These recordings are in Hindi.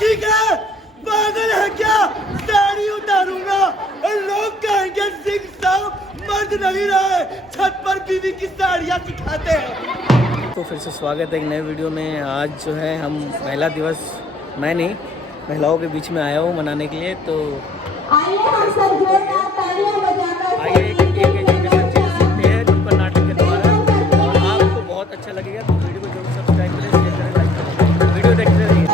तो फिर से स्वागत है एक नए वीडियो में। आज जो है हम महिला दिवस, मैं नहीं महिलाओं के बीच में आया हूँ मनाने के लिए। तो आइए एक एजुकेशन चीज़ सीखते हैं जो कर्नाटक के द्वारा, और आपको बहुत अच्छा लगेगा। तो वीडियो को जरूर सब्सक्राइब करें, शेयर करें, लाइक करें, वीडियो देखते रहिए।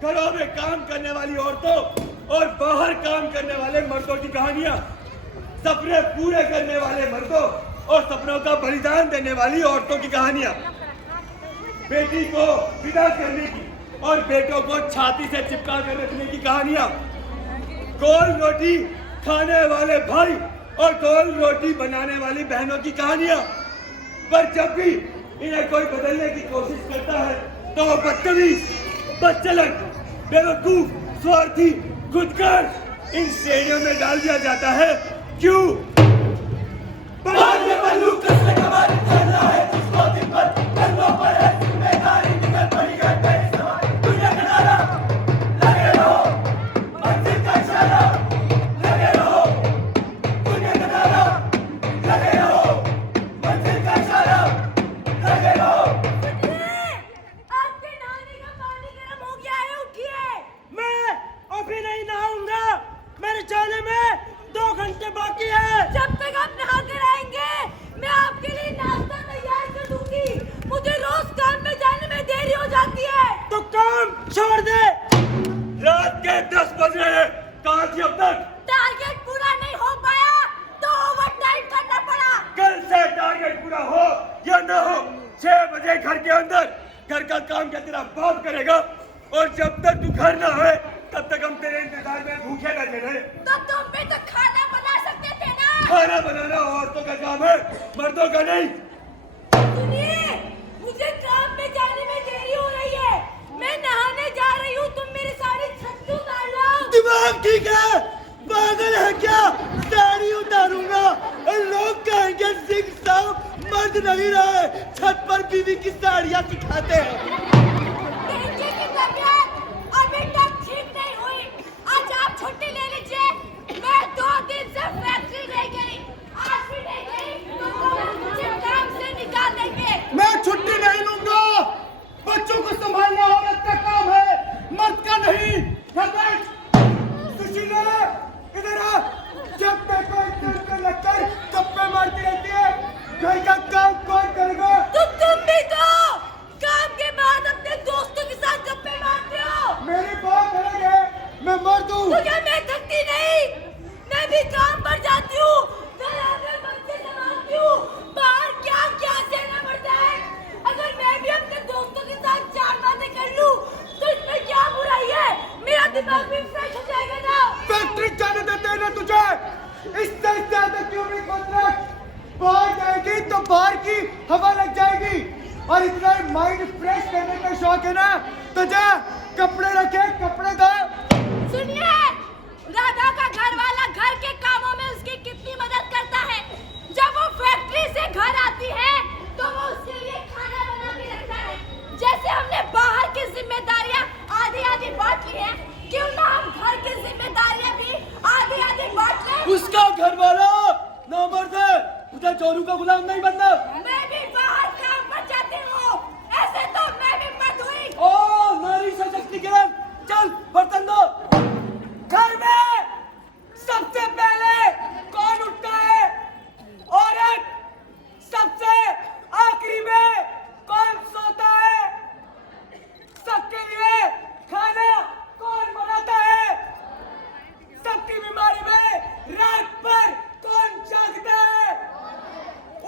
घरों में काम करने वाली औरतों और बाहर काम करने वाले मर्दों की कहानियां, सपने पूरे करने वाले मर्दों और सपनों का बलिदान देने वाली औरतों की कहानियां, बेटी को विदा करने की और बेटों को छाती से चिपका कर रखने की कहानियां, गोल रोटी खाने वाले भाई और गोल रोटी बनाने वाली बहनों की कहानियां। पर जब भी इन्हें कोई बदलने की कोशिश करता है तो वो बदतमीज, बदचलन, बेवकूफ, स्वार्थी, खुदगर इन श्रेणियों में डाल दिया जाता है। क्यों? छोड़ दे। रात के 10 बज रहे हैं, कहाँ थी अब तक? टारगेट पूरा नहीं हो पाया तो ओवरटाइम करना पड़ा। कल से टारगेट पूरा हो या न हो, 6 बजे घर के अंदर घर का काम क्या तेरा बाप करेगा, और जब तक तू घर ना आए तब तक हम तेरे इंतजार में भूखे बैठे रहे। तो तुम भी तो खाना बना सकते थे ना। खाना बनाना औरतों का काम है, मर्दों का नहीं। सुनिए, मुझे काम में जाने में देरी हो रही है, मैं नहाने जा रही हूँ, तुम मेरी साड़ी छत्तू उतार लो। दिमाग ठीक है, पागल है क्या? साड़ी उतारूंगा और लोग कहेंगे सिंह साहब मर्द नहीं रहे, छत पर बीवी की साड़ियाँ सिखाते हैं। बेटी की तबीयत अभी तक ठीक नहीं हुई, आज आप छुट्टी ले लीजिए। मैं 2 दिन से फैक्ट्री नहीं गई, आज भी नहीं गई तो मुझे काम से निकाल देंगे। मैं छुट्टी नहीं लूंगा, बच्चों को संभालना औरत का काम है, मर्द का नहीं। सुशीला, इधर आ। जब देखो इधर लगकर गप्पे मारती रहती है, घर का काम कौन करेगा? तो तुम भी तो काम के बाद अपने दोस्तों के साथ गप्पे मारते हो। मेरी बात अलग है, मैं मर्द हूँ। तो क्या मैं थकती नहीं? मैं भी काम पर जाती हूँ, घर आकर बच्चे संभालती हूँ, बाहर क्या क्या सहना पड़ता है। अगर मैं भी अपने दोस्तों के बाहर की हवा लग जाएगी। और इतना माइंड फ्रेश करने का शौक है ना, तो जा कपड़े रखे, कपड़े दो। सुनिए, राधा का घर वाला घर के कामों में उसकी कितनी मदद करता है। जब वो फैक्ट्री से घर आती है तो वो उसके लिए खाना बना के रखता है। जैसे हमने बाहर की जिम्मेदारियां आधी आधी बांट ली है, क्यों ना हम घर की जिम्मेदारियां भी आधी आधी बांट लें। उसका घर वाला ना मर्द है, उधर चोरू का गुलाम नहीं बनना। मैं भी बाहर काम पर जाती हूँ, ऐसे तो मैं भी मर्द हुई। ओ नारी सशक्तिकरण, चल बर्तन दो। घर में सबसे पहले कौन उठता है? औरत। सबसे आखिरी में कौन सोता है? सबके लिए खाना कौन बनाता है? सबकी बीमारी में रात पर कौन जागता है?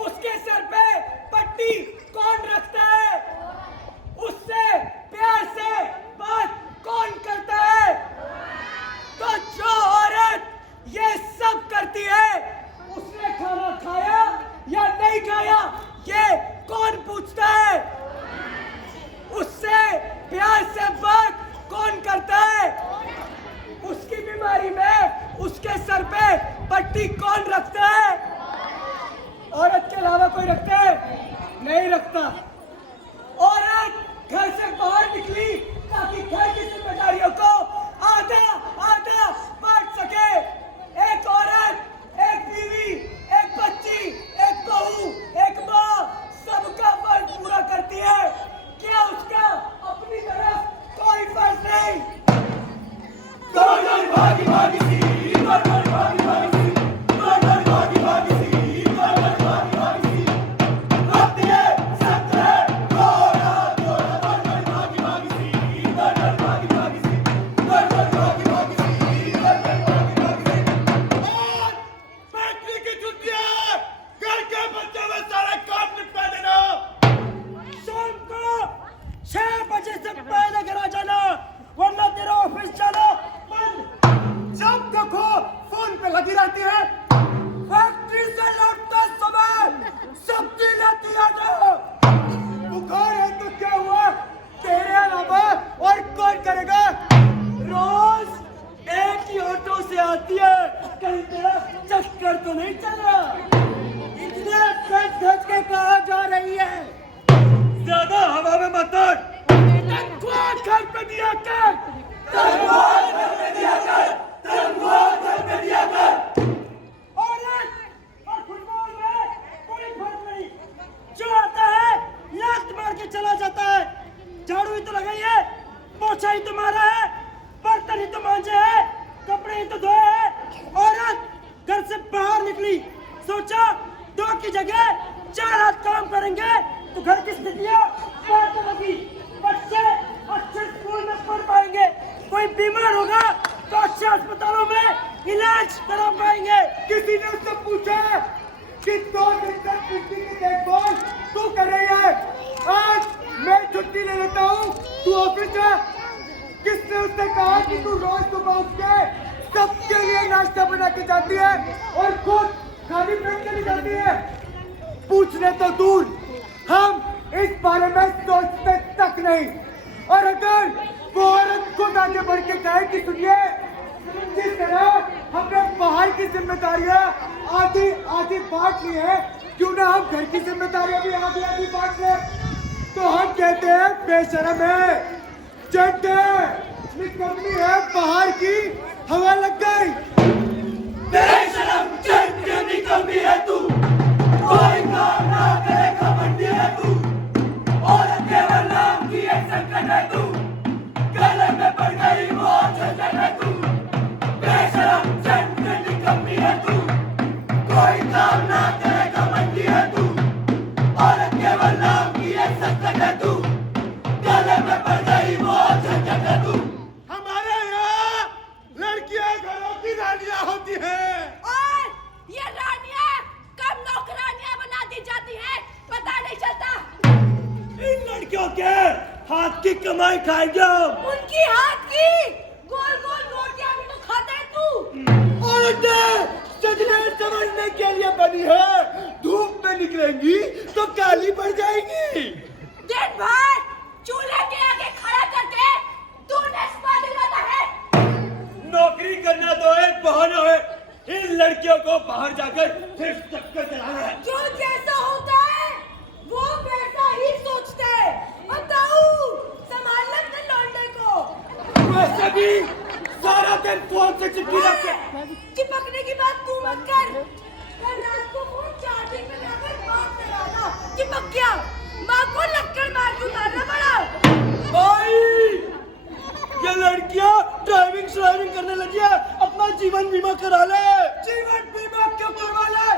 उसके सर पे पट्टी कौन रखता है? उससे प्यार से बात कौन करता है? तो जो औरत ये सब करती है, उसने खाना खाया या नहीं खाया, ये कौन पूछता है? उससे प्यार से बात कौन करता है? उसकी बीमारी में उसके सर पे पट्टी कौन रखता है? औरत के अलावा कोई रखता है? नहीं रखता। औरत घर से बाहर निकली ताकि घर की जिम्मेदारियों को आधा आधा बांट सके। एक औरत, एक बीवी, एक बच्ची, एक बहू, एक माँ, सबका फर्ज पूरा करती है। क्या उसका अपनी तरफ कोई फर्ज नहीं? भागी भागी सी, भागी भागी सी, भागी भागी सी, भागी भागी सी। भक्ति है, सत्य है, घोड़ा घोड़ा, भागी भागी सी, भागी भागी सी, भागी भागी सी, भागी भागी सी। और फैक्ट्री की छुट्टियां, घर के बच्चों में सारा काम निपटा देना। शाम को 6 बजे से पहले घर आ जाना, वरना तेरा ऑफिस जाना बंद। जब देखो फोन पे लगी रहती है। फैक्ट्री से लौटते समय सब्जी लेती आ जाओ। बुखार है तो क्या हुआ, तेरे अलावा और कौन करेगा? रोज एक ही ऑटो से आती है, कहीं तेरा चक्कर तो नहीं चल रहा? इतने सच धज के कहा जा रही है? ज्यादा हवा में मत उड़। तनख्वाह घर पे दिया कर, तनख्वाह घर पे दिया कर, तनख्वाह घर पे दिया कर। औरत और फुटबॉल में कोई फर्क नहीं। जो आता है लात मार के चला जाता है। झाड़ू ही तो लगाई है, पोछा ही तो मारा है, बर्तन ही तो मांजे है, कपड़े ही तो धोए हैं। औरत घर से बाहर निकली, सोचा 2 की जगह 4 हाथ काम करेंगे तो घर की स्थितियां बेहतर होगी। बच्चे अच्छे स्कूल में पढ़ पाएंगे, कोई बीमार होगा तो अच्छे अस्पतालों में इलाज करा पाएंगे। किसी ने उससे पूछा कि 2 दिन तक पिछली की देखभाल तू कर रही है, आज मैं छुट्टी ले लेता हूँ, तू ऑफिस जा। किसने उससे कहा कि तू रोज सुबह उठ के सबके लिए नाश्ता बना के जाती है और खुद खाली पेट चली जाती है? पूछने तो दूर, हम इस बारे में सोचते तक नहीं। और अगर वो औरत खुद आगे बढ़ के कहे कि सुनिए, जिस तरह हमने बाहर की जिम्मेदारियां आधी आधी बांट ली है, क्यों ना हम घर की जिम्मेदारियां भी आधी आधी बांट ले? तो हम कहते हैं बेशरम है, चंट है, निकम्मी है, बाहर की हवा लग गई। बेशरम, चंट, निकम्मी है तू, कोई काम ना करे घमंडी है तू, और केवल नाम की एक संकट है तू, गले में पड़ गई वो झंझट है तू। बेशरम, चंट, निकम्मी है तू, कोई काम ना करे घमंडी है तू, और केवल नाम की एक संकट है तू, गले में पड़ गई वो झंझट है तू। हमारे यहाँ लड़कियां घरों की रानियां होती हैं, और ये रानियां कब नौकरानियां बना दी जाती हैं, पता नहीं चलता। इन लड़कियों के हाथ की कमाई खाएंगे हम। उनकी हाथ की गोल गोल रोटियां भी तो खाता है तू। औरतें सजने समझने के लिए बनी है, धूप में निकलेंगी तो काली पड़ जाएगी। दिन भर चूल्हे के आगे खड़ा करके तू नशा दिलाता है। नौकरी करना तो एक बहाना है, इन लड़कियों को बाहर जाकर फिर चक्कर चलाना है। जो जैसा होता है वो वैसा ही सोचते हैं। बताओ संभालना अपने लौंडे को। वैसे भी सारा दिन फोन से चिपकी रखते। चिपकने की बात तू मत कर। कल रात को फोन चार्जिंग में लगाकर बात कर रहा था, चिपक गया। माँ को लक्कड़ मार के उतारना पड़ा। भाई ये लड़कियां ड्राइविंग श्राइविंग करने लगी है, अपना जीवन बीमा करा ले। जीवन बीमा क्यों करवा ले?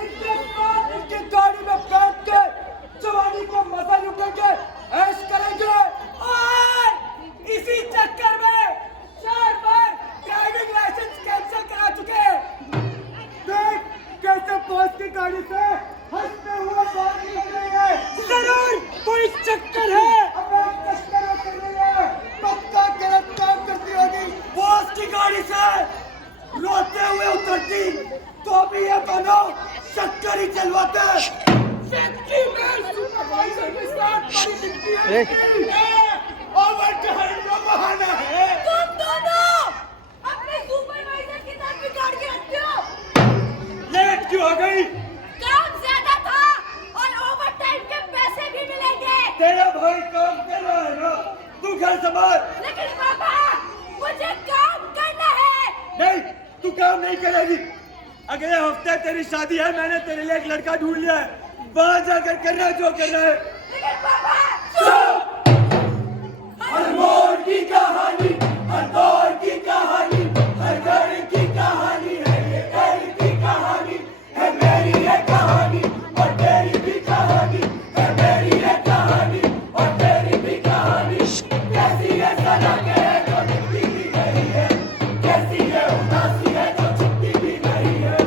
इनके बाद इनके गाड़ी में बैठ के जवानी को मजा लुटेंगे, ऐश करेंगे। और इसी चक्कर में 4 बार ड्राइविंग लाइसेंस कैंसिल करा चुके हैं। देख कैसे बॉस की गाड़ी से हंसते हुए बाहर निकल रही है। जरूर कोई चक्कर है। पक्का गलत काम करती होगी। बॉस की गाड़ी से रोते हुए उतरती तो भी ये दोनों चक्कर ही चलवाते। सुपरवाइजर के साथ बड़ी दिखती है। ओवरटाइम का बहाना है। तुम दोनों अपने सुपरवाइजर के साथ बिगाड़ के रखते हो। लेट क्यों हो गई? काम ज्यादा था और ओवरटाइम के पैसे भी मिलेंगे। तेरा भाई काम कर रहा है ना, तू घर संभाल। लेकिन पापा मुझे काम करना है। नहीं, तू काम नहीं करेगी। अगले हफ्ते तेरी शादी है, मैंने तेरे लिए एक लड़का ढूंढ लिया है, वहां जाकर करना जो करना है। लेकिन पापा हर मोड़ की कहानी, हर दौर की कहानी, हर घर की कहानी है, ये घर की कहानी है। मेरी ये कहानी और तेरी भी कहानी है, मेरी ये कहानी और तेरी भी कहानी। कैसी ये सड़कें हैं जो दिखती भी नहीं है, कैसी ये उदासी है जो छुपती भी नहीं है,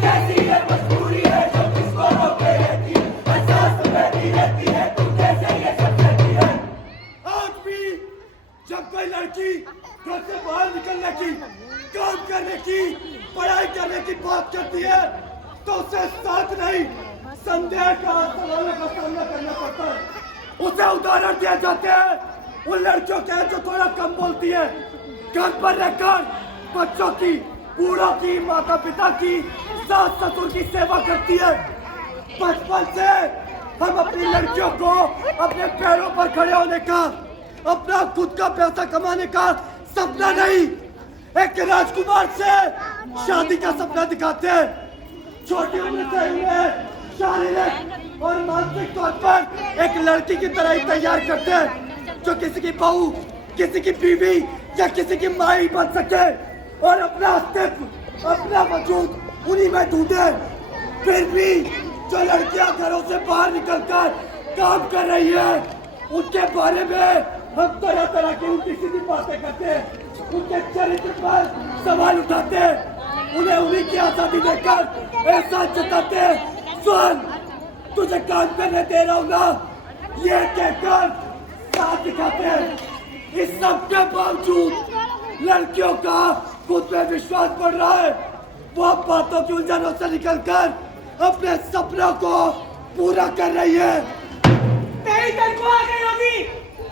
कैसी ये मजबूरी है जो किसको रोके रहती है, एहसास रहती रहती है, तू कैसे ये सब रहती है। आज भी जब कोई लड़की घर से बाहर निकलने की, काम करने की, पढ़ाई करने की बात करती है तो उसे साथ नहीं संदेह का सवालों का सामना करना पड़ता है। उसे उदाहरण दिए जाते हैं उन लड़कियों के जो थोड़ा कम बोलती है, घर पर रहकर बच्चों की, बूढ़ों की, माता पिता की, सास ससुर की सेवा करती है। बचपन से हम अपनी लड़कियों को अपने पैरों पर खड़े होने का, अपना खुद का पैसा कमाने का सपना नहीं, एक राजकुमार से शादी का सपना दिखाते हैं। छोटी उम्र से उन्हें शारीरिक और मानसिक तौर पर एक लड़की की तरह ही तैयार करते हैं जो किसी की बहू, किसी की बीवी या किसी की माँ ही बन सके और अपना अस्तित्व, अपना वजूद उन्हीं में ढूंढे। फिर भी जो लड़कियां घरों से बाहर निकलकर काम कर रही है उनके बारे में हम तरह तरह की उल्टी सीधी बातें करते हैं, उनके चरित्र पर सवाल उठाते हैं, उन्हें उन्हीं की आजादी देकर एहसास जताते हैं। सुन, तुझे काम करने दे रहा हूँ ना, ये कहकर साथ दिखाते हैं। इस सब के बावजूद लड़कियों का खुद पे विश्वास बढ़ रहा है। वो बातों की उलझनों से निकलकर अपने सपनों को पूरा कर रही है। तेरी तनख्वाह आ गई होगी,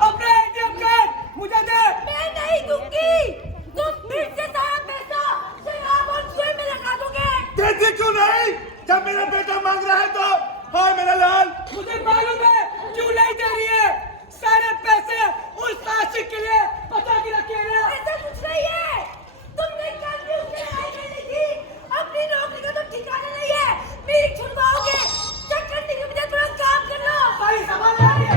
अपना एटीएम कार्ड मुझे दे। मैं नहीं दूंगी। तुम फिर से सारा पैसा शराब और जुए में लगा दोगे। देती क्यों नहीं? जब मेरा बेटा मांग रहा है तो। हाँ मेरा लाल, मुझे मालूम है क्यों नहीं दे रही है। सारे पैसे उस आशिक के लिए बचा के रखे हैं। ऐसा कुछ नहीं है। तुमने कल भी उससे लड़ाई करनी थी। अपनी नौकरी का तो ठिकाना नहीं है। मेरी छुड़वाओगे? चेक करने के बजाय थोड़ा काम कर लो। भाई सामान ला रही है।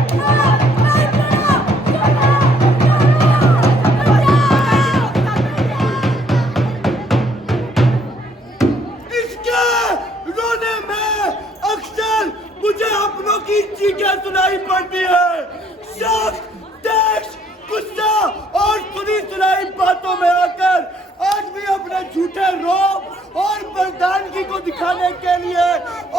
इसके रोने में अक्सर मुझे अपनों की चीखें सुनाई पड़ती है। शक, देश, गुस्सा और सुनी सुनाई बातों में आकर आज भी अपने झूठे रोब और बर्दानगी को दिखाने के लिए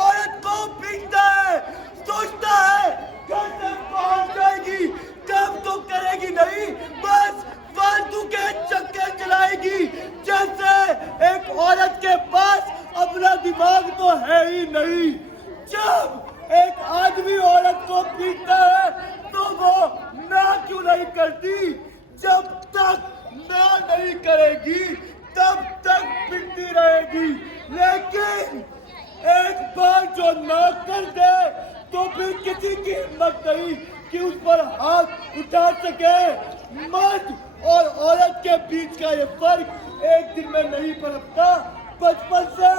औरत को पीटता है, सोचता है कैसे पहुंच जाएगी, काम तो करेगी नहीं, बस फालतू के चक्कर चलाएगी। जैसे एक औरत के पास अपना दिमाग तो है ही नहीं। जब एक आदमी औरत को पीटता है तो वो ना क्यों नहीं करती? जब तक ना नहीं करेगी तब तक पीटती रहेगी, लेकिन एक बार जो ना कर दे तो फिर किसी की हिम्मत नहीं कि उस पर हाथ उठा सके। मर्द और औरत के बीच का ये फर्क एक दिन में नहीं पनपता। बचपन से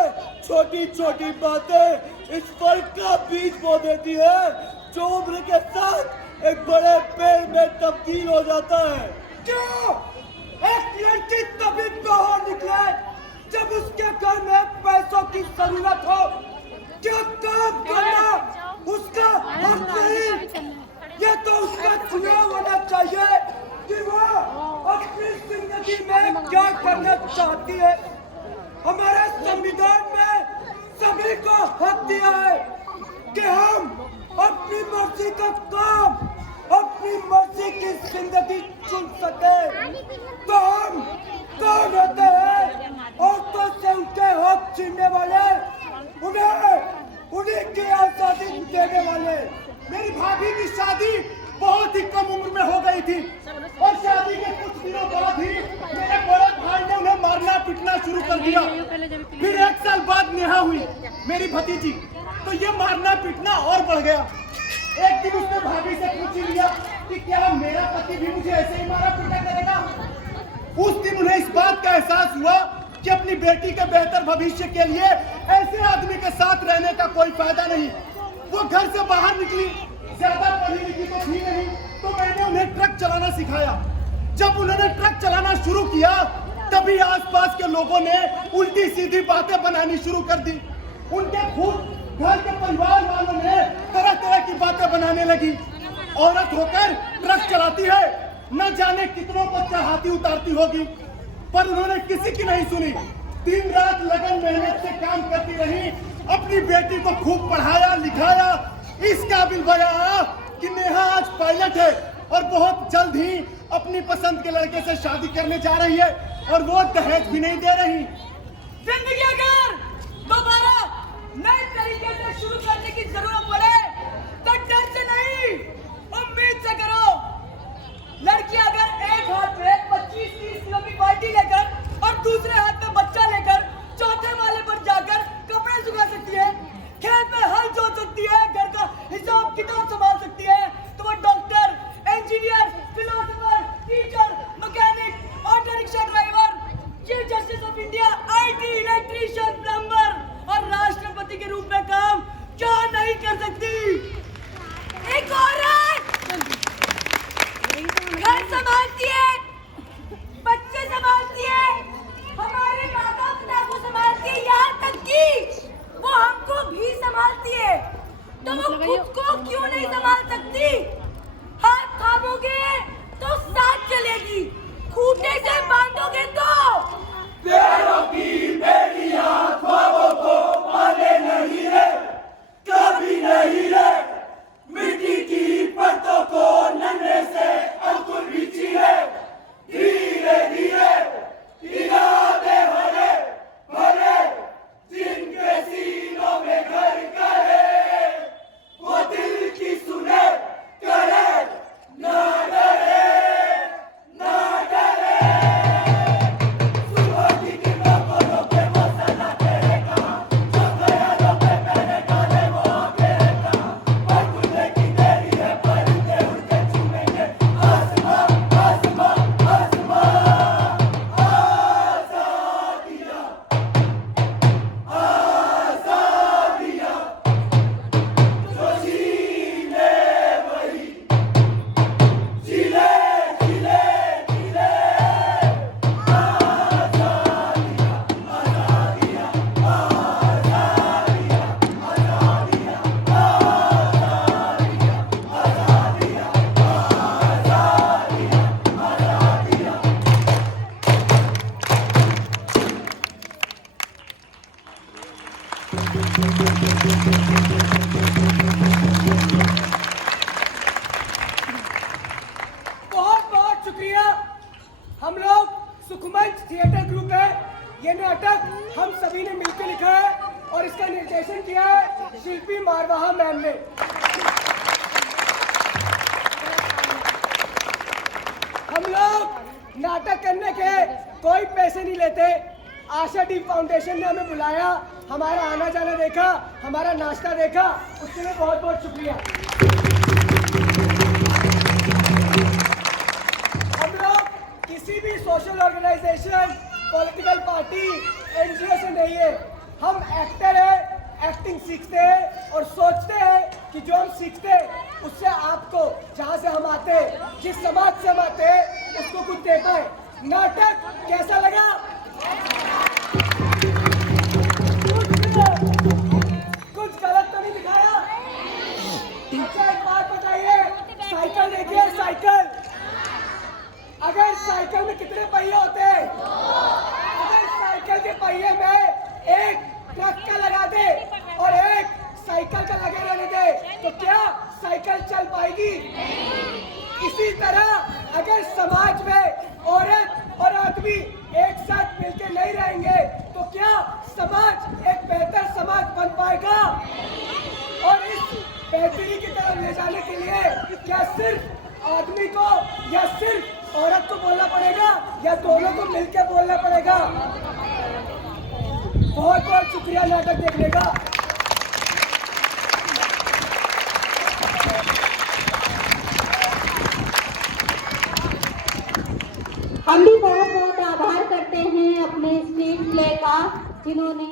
छोटी छोटी बातें इस फर्क का बीज बो देती है, जो उम्र के साथ एक बड़े पेड़ में तब्दील हो जाता है। क्यों एक लड़की तभी बाहर निकले जब उसके घर में पैसों की जरूरत हो? क्या काम करना उसका हक नहीं? ये तो उसका चुनाव होना चाहिए कि वो अपनी जिंदगी में क्या करना चाहती है। हमारे संविधान में सभी को हक दिया है कि हम अपनी मर्जी का काम, अपनी मर्जी की जिंदगी चुन सके। तो हम कौन होते हैं औरतों से उनके हक छीनने वाले, उन्हीं की आजादी देने वाले? मेरी भाभी की शादी बहुत ही कम उम्र में हो गई थी और शादी के कुछ दिनों बाद ही मेरे बड़े भाई ने उन्हें मारना पीटना शुरू कर दिया। फिर 1 साल बाद नेहा हुई मेरी भतीजी, तो ये मारना पीटना और बढ़ गया। एक दिन उसने भाभी से पूछ लिया कि क्या मेरा पति भी मुझे ऐसे ही मारा पीटा करेगा? उस दिन उन्हें इस बात का एहसास हुआ कि अपनी बेटी के बेहतर भविष्य के लिए ऐसे आदमी के साथ रहने का कोई फायदा नहीं। वो घर से बाहर निकली, ज्यादा पढ़ी लिखी तो थी नहीं, तो मैंने उन्हें ट्रक चलाना सिखाया। जब उन्होंने ट्रक चलाना शुरू किया तभी आसपास के लोगों ने उल्टी सीधी बातें बनानी शुरू कर दी। उनके खुद घर के परिवार वालों ने तरह तरह की बातें बनाने लगी। औरत होकर ट्रक चलाती है, न जाने कितनों को चढ़ाती उतारती होगी, पर उन्होंने किसी की नहीं सुनी। दिन रात लगन मेहनत से काम करती रही, अपनी बेटी को खूब पढ़ाया लिखाया, इस काबिल बनाया कि नेहा आज पायलट है और बहुत जल्द ही अपनी पसंद के लड़के से शादी करने जा रही है और वो दहेज भी नहीं दे रही। जिंदगी अगर दोबारा नए तरीके से शुरू करने की जरूरत पड़े तो डर से नहीं, उम्मीद से करो। लड़की अगर एक हाथ में 25-30 किलो की बाल्टी लेकर और दूसरे हाथ में बच्चा लेकर चौथे माले पर जाकर कपड़े सुखा सकती है, खेत में हल जोत सकती है, घर का हिसाब किताब संभाल सकती है, तो वो doctor, engineer, philosopher, teacher, mechanic, auto rickshaw driver, chief justice of India, IT, electrician, plumber और राष्ट्रपति के रूप में काम क्यों नहीं कर सकती? एक औरत घर संभालती है, बच्चे संभालती है, हमारे माता पिता को संभालती है, यहाँ तक कि वो हमको भी संभालती है। तो वो खुद को क्यों नहीं संभाल सकती? हाथ थामोगे तो साथ चलेगी, खूंटे से बांधोगे तो पैरों की बेड़ियां ख्वाबों को माने नहीं रे, कभी नहीं रे। मिट्टी की परतों को नन्हे से अंकुर बिछी है, धीरे धीरे इरादे हरे भरे जिनके सीनों में घर करे, वो दिल की सुने कारवाहा मैम ने। हम लोग नाटक करने के कोई पैसे नहीं लेते। आशा डी फाउंडेशन ने हमें बुलाया, हमारा आना जाना देखा, हमारा नाश्ता देखा, उसके लिए बहुत बहुत शुक्रिया। हम लोग किसी भी social organisation, political party, NGO से नहीं है। हम एक्टर है, एक्टिंग सीखते हैं और सोचते हैं कि जो हम सीखते हैं उससे आपको, जहाँ से हम आते हैं, जिस समाज से हम आते हैं, उसको कुछ दे पाए। नाटक कैसा लगा? कुछ गलत तो नहीं दिखाया? अच्छा एक बात बताइए, साइकिल देखिए, साइकिल, अगर साइकिल में कितने पहिए होते हैं? अगर साइकिल के पहिए में एक ट्रक का लगा दे और एक साइकिल का लगे रहने दे तो क्या साइकिल चल पाएगी? इसी तरह अगर समाज में औरत और आदमी एक साथ मिलकर नहीं रहेंगे तो क्या समाज एक बेहतर समाज बन पाएगा? और इस बेहतरी की तरफ ले जाने के लिए क्या सिर्फ आदमी को या सिर्फ औरत को बोलना पड़ेगा या दोनों को मिलकर बोलना पड़ेगा? बहुत बहुत शुक्रिया नाटक देखने का। हम भी बहुत बहुत आभार करते हैं अपने स्टेट प्ले का, जिन्होंने